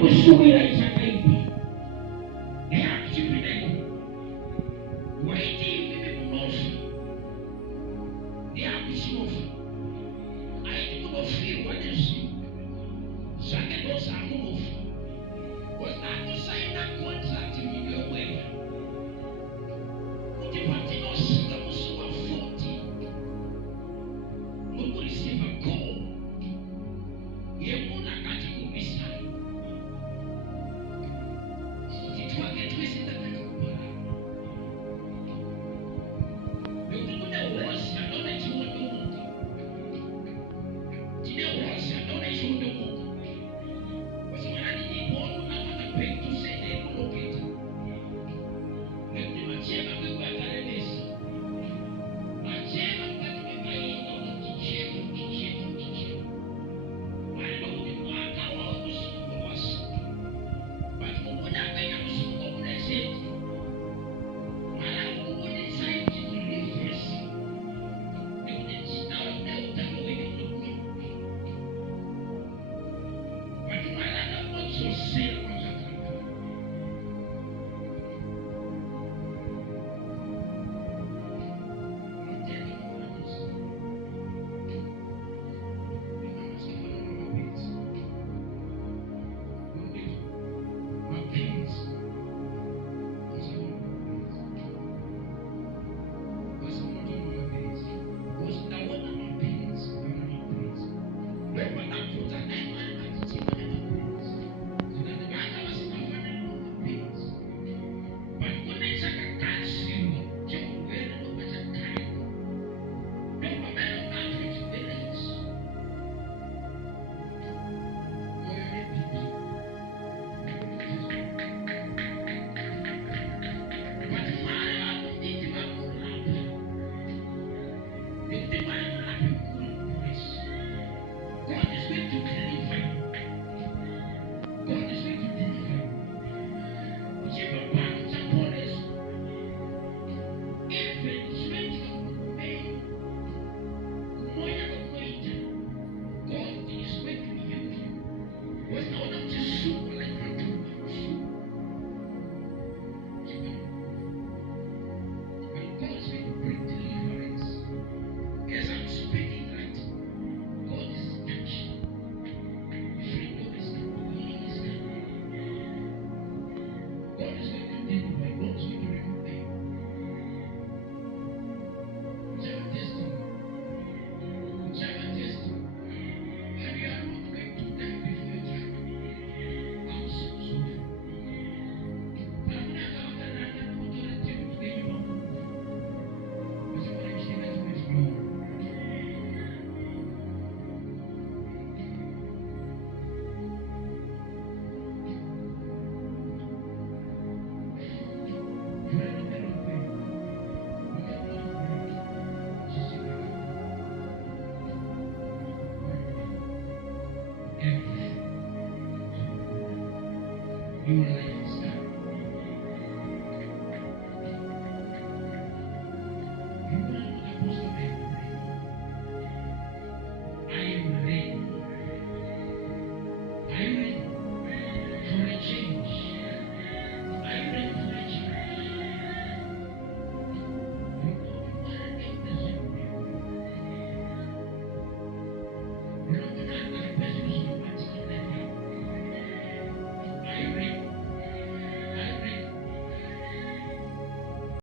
Kusubira itakaipa yakipindeko waiti mimi munofu yakusimufu aiti munofi wadesi zake dosa munofu wastako saina contract miliyo weya utipatino sika musuwa 40 mukurisiva call yemuna kati kubisa Wakati twese takakupara Nukuna wasi adona chiwondo mungu Chine wasi adona chiwondo mungu Wasi wanani jibonu na wana pektu sende kuloketa Nekuni machema kwenye akarebesi Machema kati mima inga unakichema Wale mabuti mwaka wao kusiku wasi Bati mukuna kwenye You